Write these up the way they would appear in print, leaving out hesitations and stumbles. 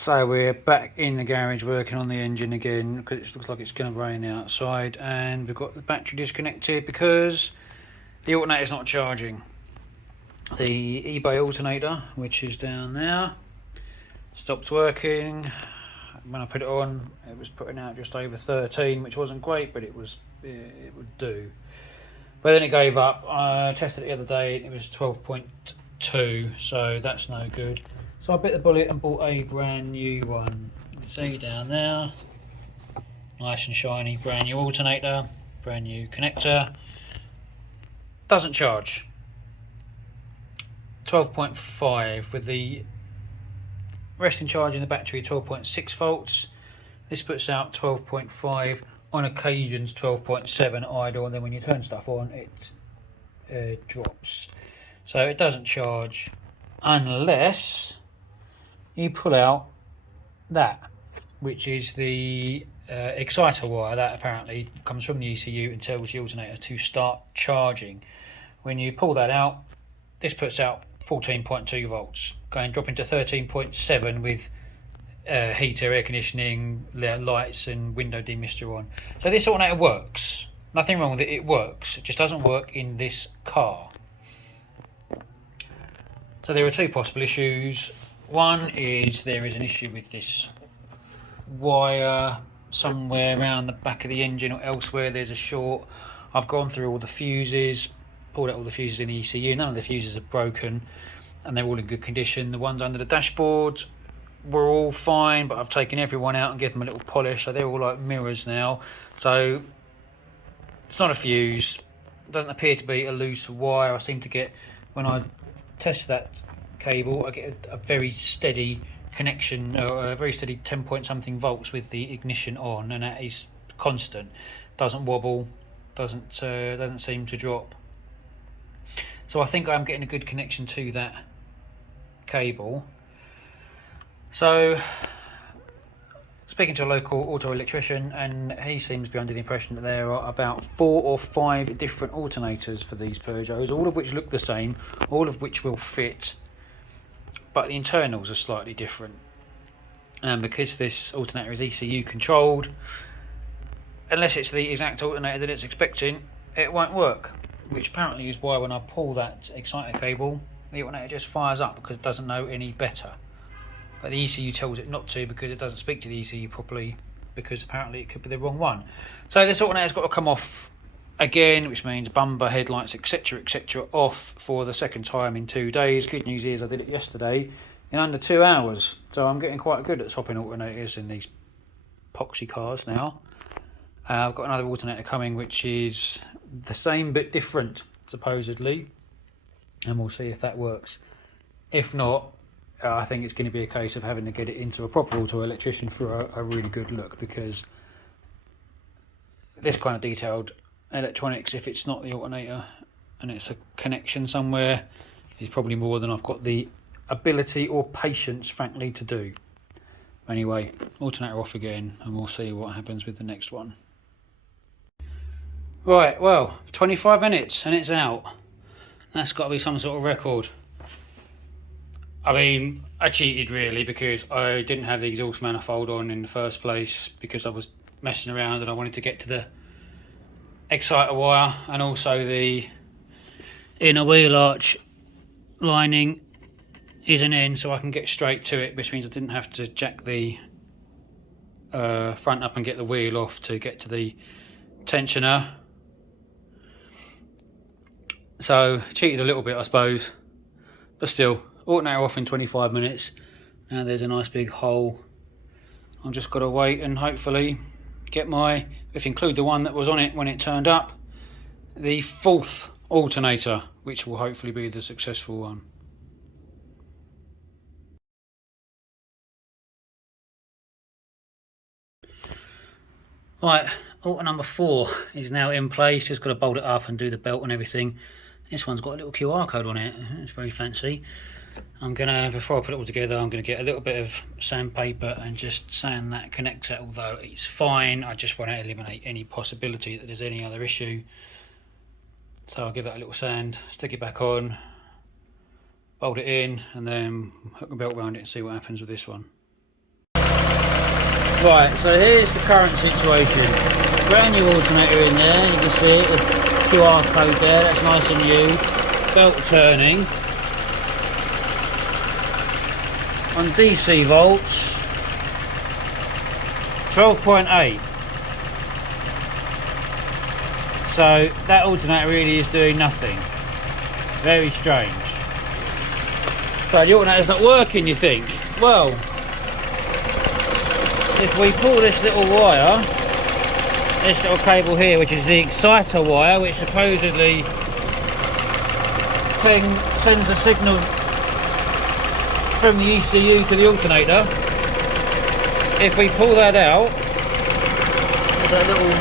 So we're back in the garage working on the engine again because it looks like it's going to rain outside, and we've got the battery disconnected because the alternator's not charging. The eBay alternator, which is down there, stopped working. When I put it on, it was putting out just over 13, which wasn't great, but it would do. But then it gave up. I tested it the other day and it was 12.2, so that's no good. So I bit the bullet and bought a brand new one. You can see down there, nice and shiny, brand new alternator, brand new connector. Doesn't charge. 12.5 with the resting charge in the battery 12.6 volts. This puts out 12.5, on occasions 12.7 idle, and then when you turn stuff on it drops. So it doesn't charge unless you pull out that, which is the exciter wire that apparently comes from the ECU and tells the alternator to start charging. When you pull that out, this puts out 14.2 volts, dropping to 13.7 with heater, air conditioning, lights and window demister on. So this alternator works. Nothing wrong with it, it works. It just doesn't work in this car. So there are two possible issues. One is there is an issue with this wire somewhere around the back of the engine or elsewhere. There's a short. I've gone through all the fuses, pulled out all the fuses in the ECU. None of the fuses are broken and they're all in good condition. The ones under the dashboard were all fine, but I've taken everyone out and given them a little polish, so they're all like mirrors now. So it's not a fuse. It doesn't appear to be a loose wire. I seem to get, when I test that cable, I get a very steady connection, or a very steady 10 point something volts with the ignition on, and that is constant. Doesn't wobble, doesn't seem to drop. So I think I'm getting a good connection to that cable. So speaking to a local auto electrician, and he seems to be under the impression that there are about 4 or 5 different alternators for these Peugeots, all of which look the same, all of which will fit, but the internals are slightly different. And because this alternator is ECU controlled, unless it's the exact alternator that it's expecting, it won't work, which apparently is why when I pull that exciter cable, the alternator just fires up because it doesn't know any better. But the ECU tells it not to because it doesn't speak to the ECU properly, because apparently it could be the wrong one. So this alternator's got to come off again, which means bumper, headlights, etc, off for the second time in 2 days. Good news is I did it yesterday in under 2 hours, so I'm getting quite good at swapping alternators in these poxy cars now. I've got another alternator coming which is the same but different supposedly, and we'll see if that works. If not, I think it's going to be a case of having to get it into a proper auto electrician for a really good look, because this kind of detailed electronics, if it's not the alternator and it's a connection somewhere, is probably more than I've got the ability or patience, frankly, to do. Anyway, alternator off again, and we'll see what happens with the next one. Right, well, 25 minutes and it's out. That's got to be some sort of record. I mean, I cheated really, because I didn't have the exhaust manifold on in the first place because I was messing around and I wanted to get to the exciter wire, and also the inner wheel arch lining isn't in, so I can get straight to it, which means I didn't have to jack the front up and get the wheel off to get to the tensioner. So cheated a little bit, I suppose, but still. Alternator off in 25 minutes. Now there's a nice big hole. I've just got to wait and hopefully get my, if you include the one that was on it when it turned up, the 4th alternator, which will hopefully be the successful one. Right, alter number 4 is now in place. Just got to bolt it up and do the belt and everything. This one's got a little QR code on it. It's very fancy. I'm gonna, before I put it all together, I'm gonna get a little bit of sandpaper and just sand that connector, although it's fine. I just want to eliminate any possibility that there's any other issue. So I'll give that a little sand, stick it back on, bolt it in, and then hook the belt around it and see what happens with this one. Right, so here's the current situation. Brand new alternator in there, you can see it with QR code there, that's nice and new. Belt turning. On DC volts, 12.8. So that alternator really is doing nothing. Very strange. So the alternator's not working, you think? Well, if we pull this little wire, this little cable here, which is the exciter wire, which supposedly sends a signal from the ECU to the alternator, if we pull that out, there's that little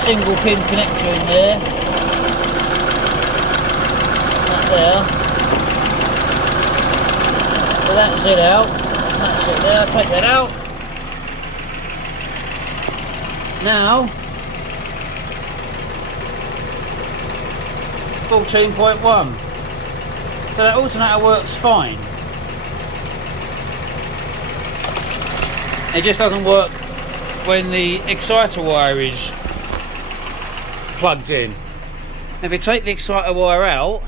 single pin connector in there, that there, so that's it out, that's it there, take that out. Now 14.1, so that alternator works fine. It just doesn't work when the exciter wire is plugged in. If you take the exciter wire out,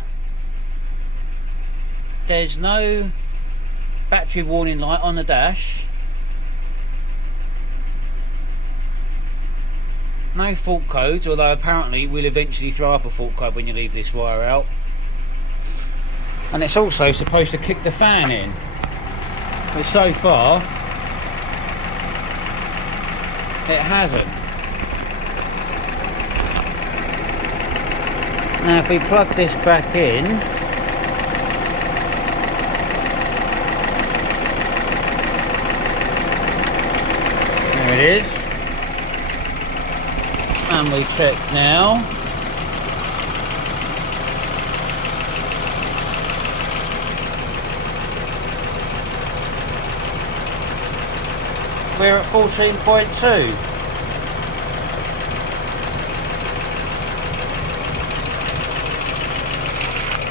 there's no battery warning light on the dash, no fault codes, although apparently we'll eventually throw up a fault code when you leave this wire out. And it's also supposed to kick the fan in, but so far it hasn't. Now if we plug this back in, there it is, and we check now. We're at 14.2.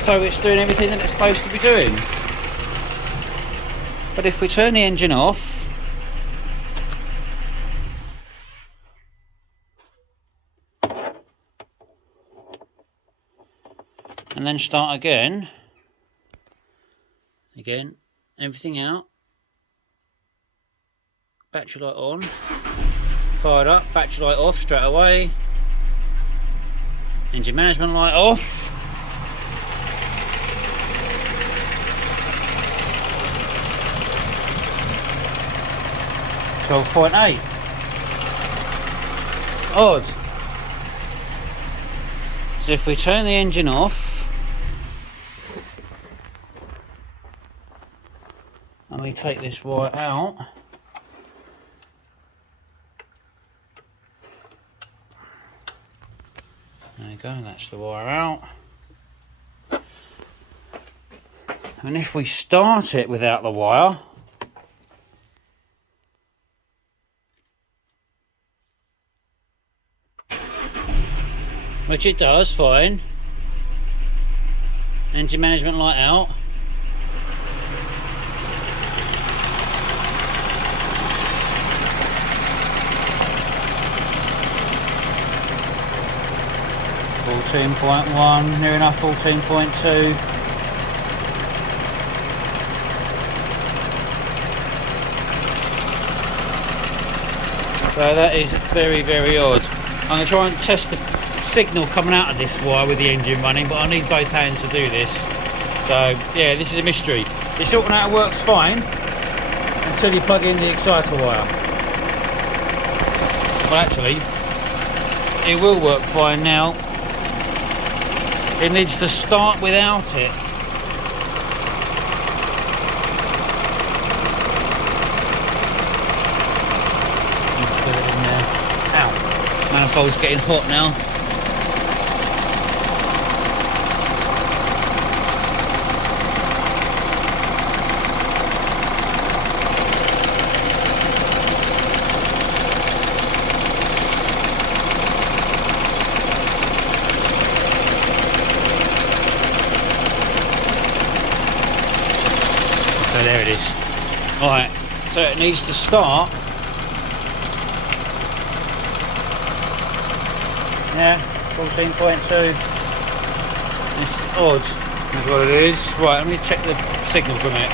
So it's doing everything that it's supposed to be doing. But if we turn the engine off, and then start again, everything out, battery light on, fired up, battery light off straight away, engine management light off, .8. Odd. So if we turn the engine off and we take this wire out, there you go, that's the wire out. And if we start it without the wire, which it does fine, engine management light out, .1, near enough 14.2. So that is very, very odd. I'm going to try and test the signal coming out of this wire with the engine running, but I need both hands to do this. So yeah, this is a mystery. This alternator works fine until you plug in the exciter wire. Well, actually, it will work fine now. It needs to start without it. Put it in there. Ow. Manifold's getting hot now. So there it is. Alright, So it needs to start. Yeah, 14.2. It's odd, that's what it is. Right, let me check the signal from it.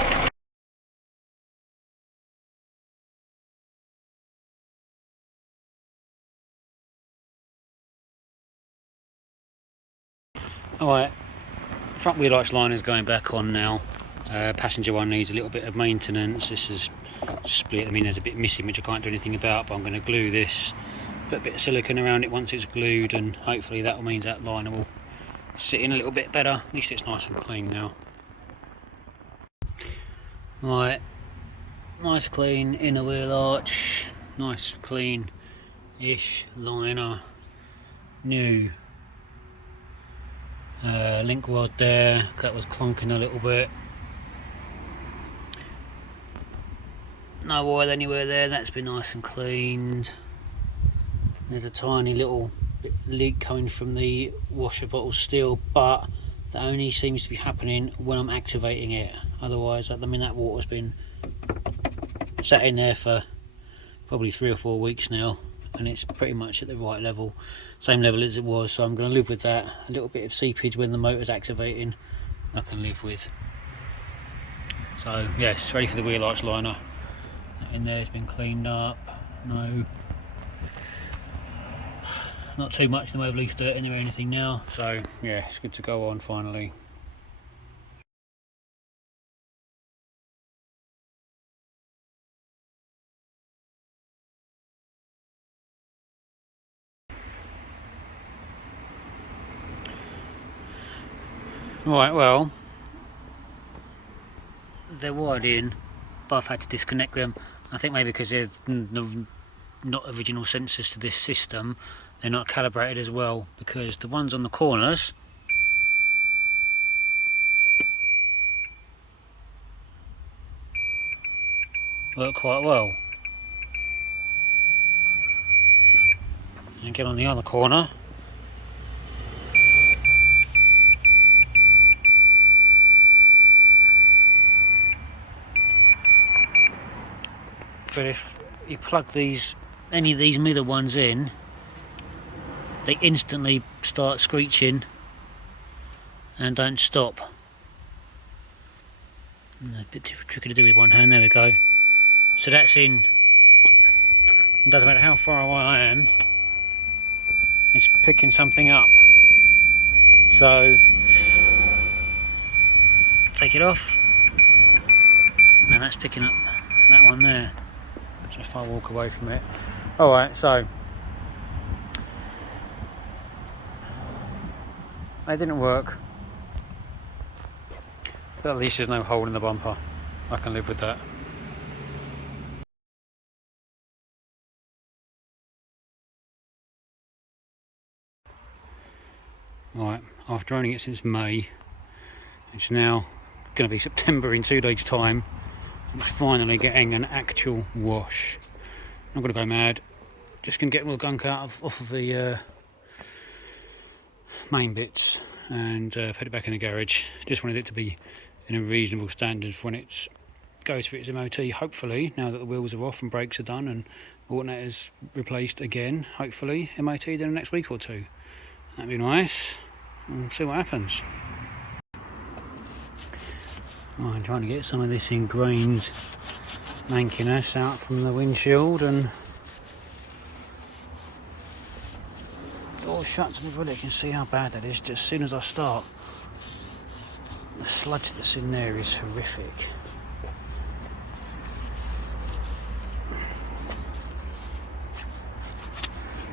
Alright, front wheel arch liner's going back on now. Passenger one needs a little bit of maintenance. This is split. I mean, there's a bit missing which I can't do anything about, but I'm going to glue this, put a bit of silicone around it once it's glued, and hopefully that means that liner will sit in a little bit better. At least it's nice and clean now. Right, nice clean inner wheel arch, nice clean-ish liner, new link rod there, that was clunking a little bit. No oil anywhere there, that's been nice and cleaned. There's a tiny little leak coming from the washer bottle still, but that only seems to be happening when I'm activating it. Otherwise, I mean, that water's been sat in there for probably 3 or 4 weeks now, and it's pretty much at the right level, same level as it was, so I'm going to live with that. A little bit of seepage when the motor's activating, I can live with. So yes, ready for the wheel arch liner. That in there has been cleaned up. No, not too much, no leaf dirt in there or anything now, so yeah, it's good to go on finally. Right, well, they're wired in, but I've had to disconnect them. I think maybe because they're not original sensors to this system, they're not calibrated as well, because the ones on the corners work quite well. And get on the other corner, but if you plug any of these middle ones in, they instantly start screeching and don't stop. A bit tricky to do with one hand, there we go. So that's in, it doesn't matter how far away I am, it's picking something up. So take it off, and that's picking up that one there. So if I walk away from it. Alright, so they didn't work, but at least there's no hole in the bumper. I can live with that. Right, after owning it since May, it's now going to be September in 2 days' time. It's finally getting an actual wash. I'm not going to go mad. Just going to get all the gunk off of the main bits and put it back in the garage. Just wanted it to be in a reasonable standard for when it goes for its MOT. Hopefully, now that the wheels are off and brakes are done and alternator's replaced again, hopefully MOT in the next week or two. That'd be nice. And see what happens. Oh, I'm trying to get some of this ingrained mankiness out from the windshield, and door shuts and everybody can see how bad that is just as soon as I start. The sludge that's in there is horrific.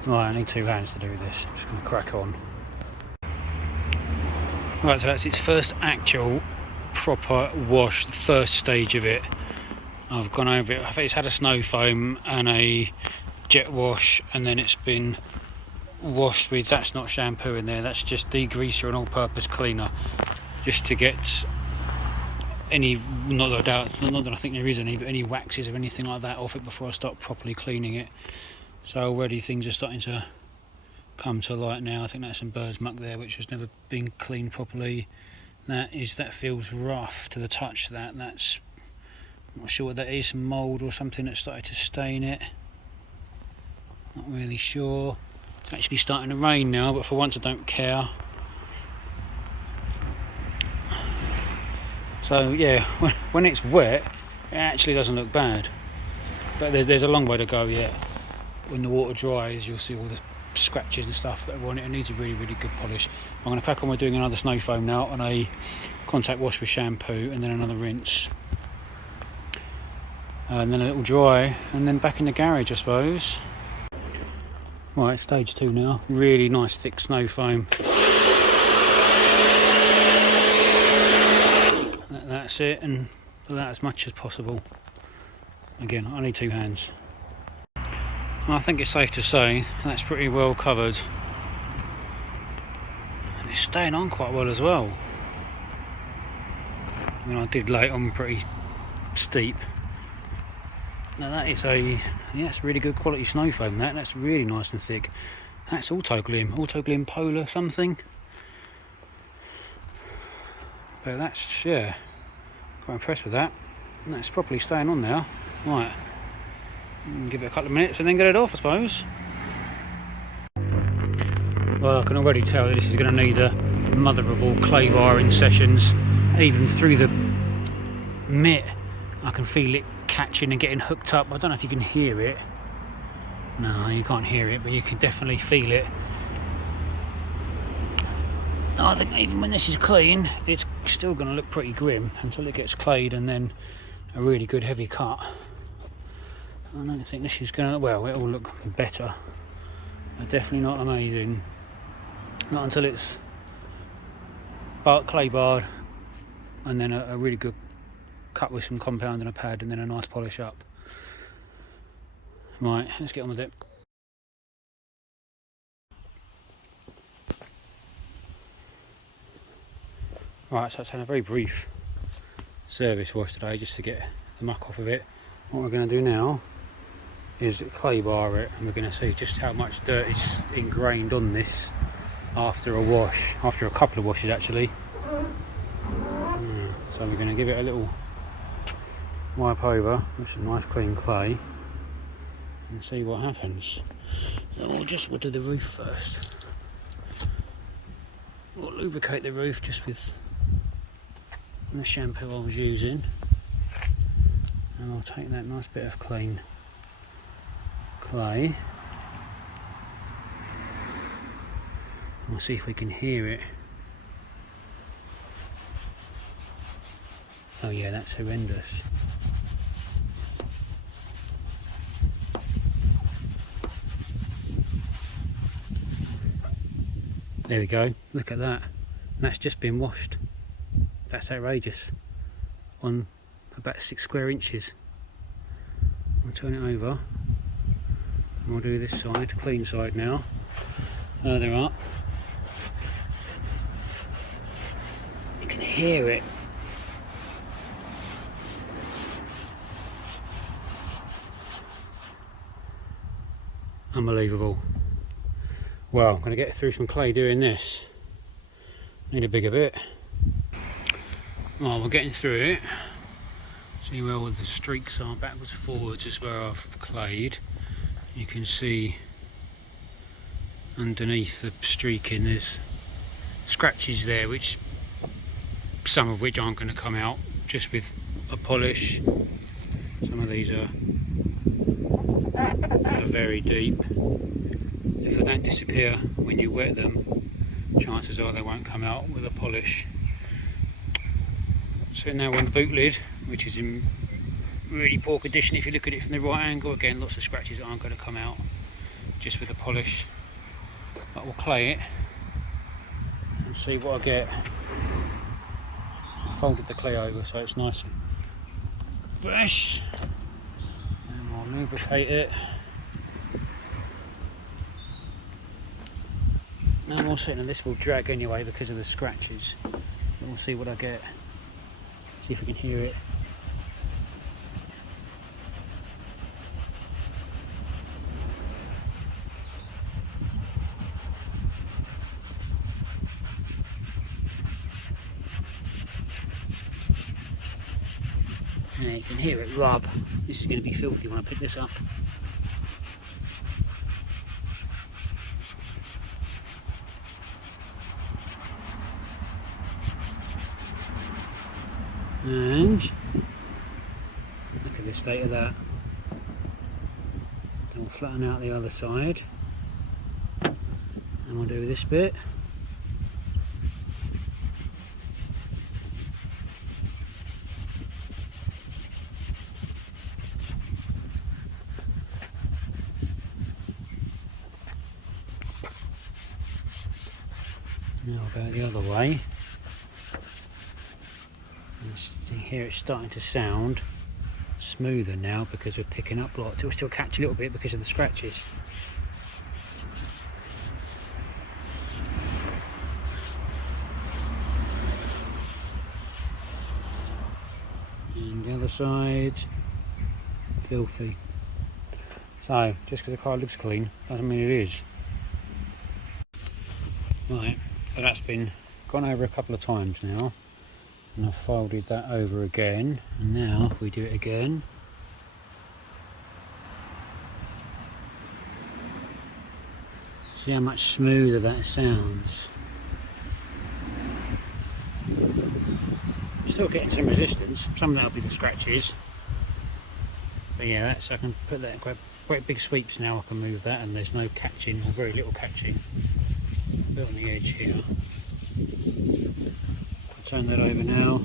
Right, I need 2 hands to do this. I'm just going to crack on. Right, so that's its first actual proper wash, the first stage of it. I've gone over it. I think it's had a snow foam and a jet wash, and then it's been washed with, that's not shampoo in there, that's just degreaser and all-purpose cleaner, just to get any, not that I think there is any, but any waxes or anything like that off it before I start properly cleaning it. So already things are starting to come to light now. I think that's some bird's muck there which has never been cleaned properly. That feels rough to the touch. That's Not sure what that is, some mould or something that started to stain it. Not really sure. It's actually starting to rain now, but for once I don't care. So yeah, when it's wet, it actually doesn't look bad. But there's a long way to go yet. When the water dries, you'll see all the scratches and stuff that are on it. It needs a really good polish. I'm going to crack on with doing another snow foam now on a contact wash with shampoo, and then another rinse. And then a little dry, and then back in the garage, I suppose. Right, stage 2 now. Really nice thick snow foam. That's it, and pull that as much as possible. Again, I need 2 hands. I think it's safe to say that's pretty well covered. And it's staying on quite well as well. I mean, I did lay it on pretty steep. Now that is it's really good quality snow foam. That's really nice and thick. That's Autoglim Polar something. But that's, yeah, quite impressed with that. That's properly staying on now. Right, give it a couple of minutes and then get it off, I suppose. Well, I can already tell that this is going to need a mother of all clay wiring sessions. Even through the mitt, I can feel it catching and getting hooked up. I don't know if you can hear it. No, you can't hear it, but you can definitely feel it. I think even when this is clean, it's still going to look pretty grim until it gets clayed and then a really good heavy cut. I don't think this is going to, well, it'll look better, but definitely not amazing. Not until it's clay barred and then a really good cut with some compound and a pad, and then a nice polish up. Right, let's get on with it. Right, so it's had a very brief service wash today just to get the muck off of it. What we're going to do now is clay bar it, and we're going to see just how much dirt is ingrained on this after a wash, after a couple of washes actually. So we're going to give it a little wipe over with some nice clean clay and see what happens. So we'll do the roof first. We'll lubricate the roof just with the shampoo I was using, and I'll take that nice bit of clean clay. We'll see if we can hear it. Oh yeah, that's horrendous. There we go, look at that. That's just been washed. That's outrageous. On about 6 square inches. I'll turn it over. And we'll do this side, clean side now. Further up. You can hear it. Unbelievable. Well, I'm going to get through some clay doing this. Need a bigger bit. Well, we're getting through it. See where all the streaks are backwards and forwards is where I've clayed. You can see underneath the streaking there's scratches there, which some of which aren't going to come out just with a polish. Some of these are very deep. If they don't disappear when you wet them, chances are they won't come out with a polish. So now on the boot lid, which is in really poor condition if you look at it from the right angle, again lots of scratches that aren't going to come out just with a polish. But we'll clay it and see what I get. I folded the clay over so it's nice and fresh, and I'll lubricate it. No more sitting on this will drag anyway because of the scratches. But we'll see what I get. See if we can hear it. Now you can hear it rub. This is going to be filthy when I pick this up. And look at the state of that. Then we'll flatten out the other side, and we'll do this bit. Now I'll go the other way. You hear it starting to sound smoother now because we're picking up lots. It will still catch a little bit because of the scratches. And the other side, filthy. So just because the car looks clean doesn't mean it is. Right, so that's been gone over a couple of times now. And I've folded that over again, and now if we do it again, see how much smoother that sounds. Still getting some resistance, some of that will be the scratches, but yeah, that's, I can put that in quite big sweeps now. I can move that and there's no catching, or very little catching. A bit on the edge here. Turn that over now,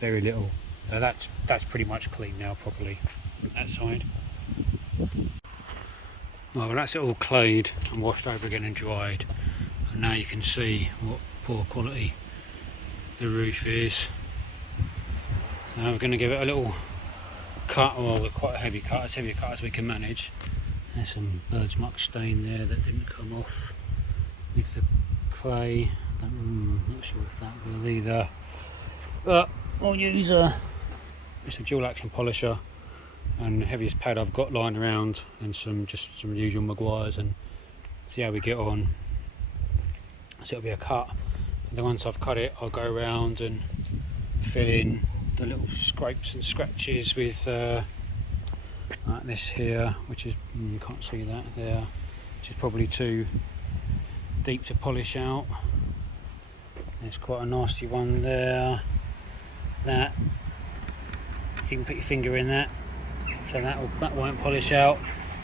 very little, so that's pretty much clean now properly, that side. Well, that's it all clayed and washed over again and dried, and now you can see what poor quality the roof is. Now we're going to give it a little cut, or quite a heavy cut, as heavy a cut as we can manage. There's some bird's muck stain there that didn't come off with the clay. Not sure if that will either, but I'll use just a dual action polisher and the heaviest pad I've got lying around, and some usual Maguires, and see how we get on. So it'll be a cut, and then once I've cut it I'll go around and fill in the little scrapes and scratches with like this here, which is, you can't see that there, which is probably too deep to polish out. There's quite a nasty one there. That you can put your finger in that, so that won't polish out.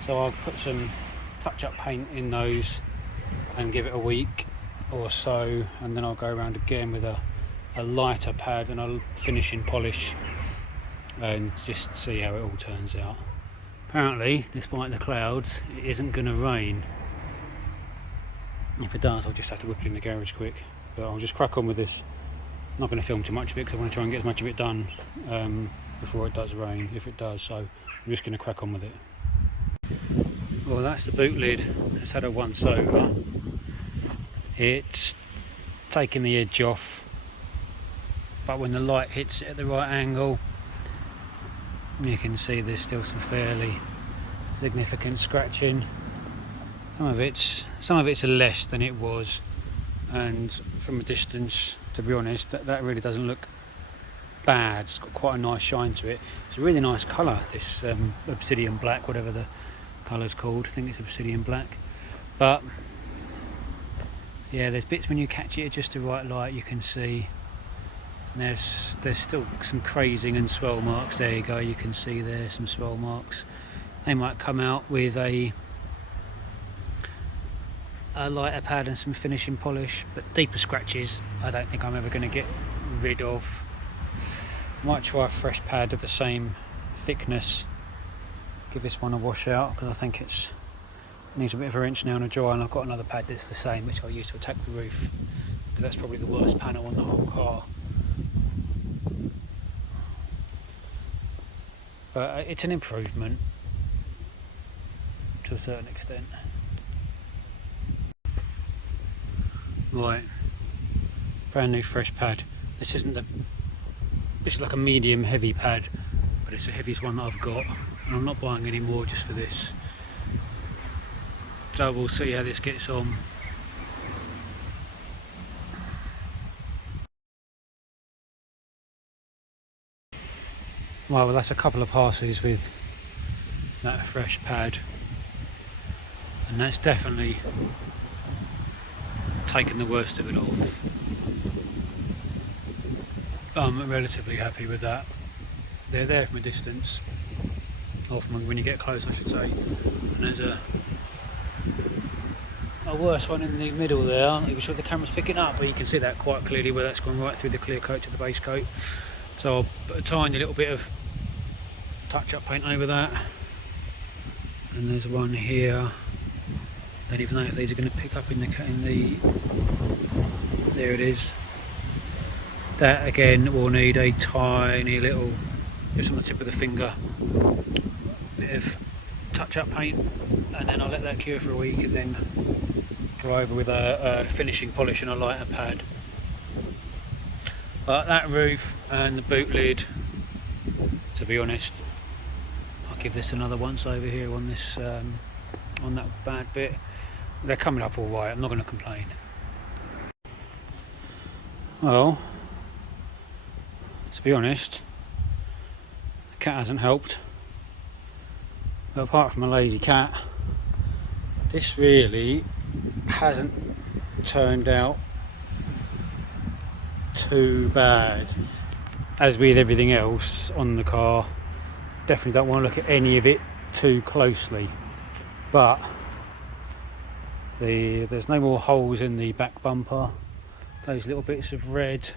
So I'll put some touch-up paint in those and give it a week or so, and then I'll go around again with a lighter pad and a finishing polish and just see how it all turns out. Apparently, despite the clouds, it isn't going to rain. If it does, I'll just have to whip it in the garage quick. But I'll just crack on with this. I'm not going to film too much of it because I want to try and get as much of it done before it does rain, if it does. So I'm just going to crack on with it. Well, that's the boot lid. It's had a once over. It's taken the edge off, but when the light hits it at the right angle, you can see there's still some fairly significant scratching. Some of it's less than it was, and from a distance, to be honest, that really doesn't look bad. It's got quite a nice shine to it. It's a really nice colour, this obsidian black, whatever the colour's called. I think it's obsidian black. But yeah, there's bits when you catch it at just the right light you can see. And there's still some crazing and swell marks. There you go, you can see there some swell marks. They might come out with a lighter pad and some finishing polish, but deeper scratches I don't think I'm ever going to get rid of. Might try a fresh pad of the same thickness, give this one a wash out, because I think it needs a bit of a rinse now and a dry, and I've got another pad that's the same which I'll use to attack the roof, because that's probably the worst panel on the whole car. But it's an improvement to a certain extent. Right, brand new fresh pad. This is like a medium heavy pad, but it's the heaviest one that I've got, and I'm not buying any more just for this. So we'll see how this gets on. Well, that's a couple of passes with that fresh pad, and that's definitely taken the worst of it off. I'm relatively happy with that. They're there from a distance, or from when you get close I should say, and there's a worse one in the middle there. I'm not even sure the camera's picking up, but you can see that quite clearly where that's gone right through the clear coat to the base coat. So I'll put a tiny little bit of touch-up paint over that, and there's one here. I don't even know if these are going to pick up in the there it is. That again will need a tiny little, just on the tip of the finger, bit of touch-up paint, and then I'll let that cure for a week and then go over with a finishing polish and a lighter pad. But that roof and the boot lid, to be honest, I'll give this another once over here on this on that bad bit. They're coming up all right, I'm not going to complain. Well, to be honest, the cat hasn't helped. But apart from a lazy cat, this really hasn't turned out too bad. As with everything else on the car, definitely don't want to look at any of it too closely. But there's no more holes in the back bumper. Those little bits of red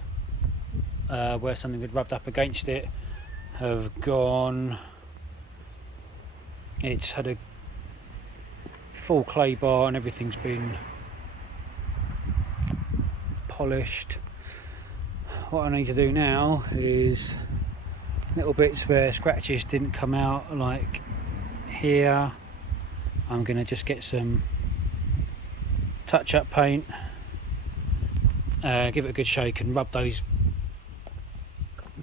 where something had rubbed up against it have gone. It's had a full clay bar and everything's been polished. What I need to do now is little bits where scratches didn't come out, like here. I'm going to just get some touch-up paint, give it a good shake and rub those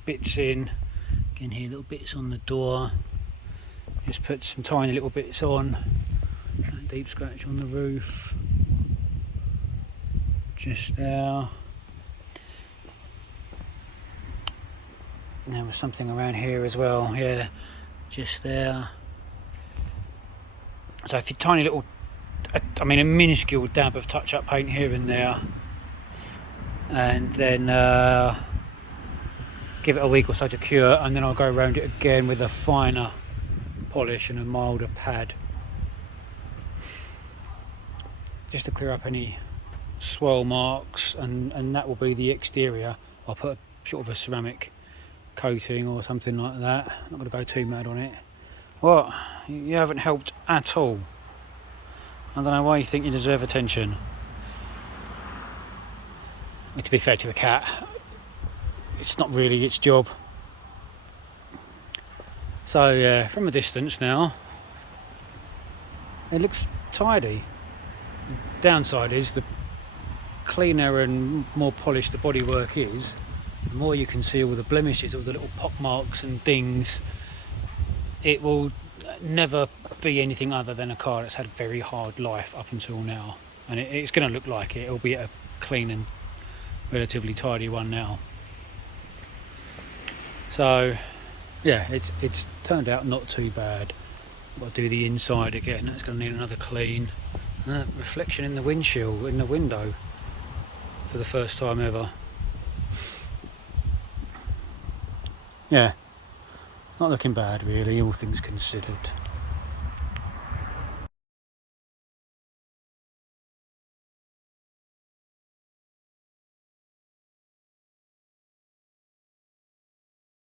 bits in. Again here, little bits on the door. Just put some tiny little bits on. That deep scratch on the roof. Just there. And there was something around here as well, yeah, just there. So if you tiny little, I mean a minuscule dab of touch-up paint here and there, and then give it a week or so to cure, and then I'll go around it again with a finer polish and a milder pad, just to clear up any swirl marks, and that will be the exterior. I'll put a sort of a ceramic coating or something like that. I'm not going to go too mad on it. What? You haven't helped at all. I don't know why you think you deserve attention. And to be fair to the cat, it's not really its job. So yeah, from a distance now, it looks tidy. The downside is the cleaner and more polished the bodywork is, the more you can see all the blemishes, all the little pock marks and dings. It will never be anything other than a car that's had a very hard life up until now, and it's going to look like it. It'll be a clean and relatively tidy one now. So yeah, it's turned out not too bad. I've got to do the inside again. That's going to need another clean. Reflection in the windshield, in the window, for the first time ever. Yeah, not looking bad really, all things considered.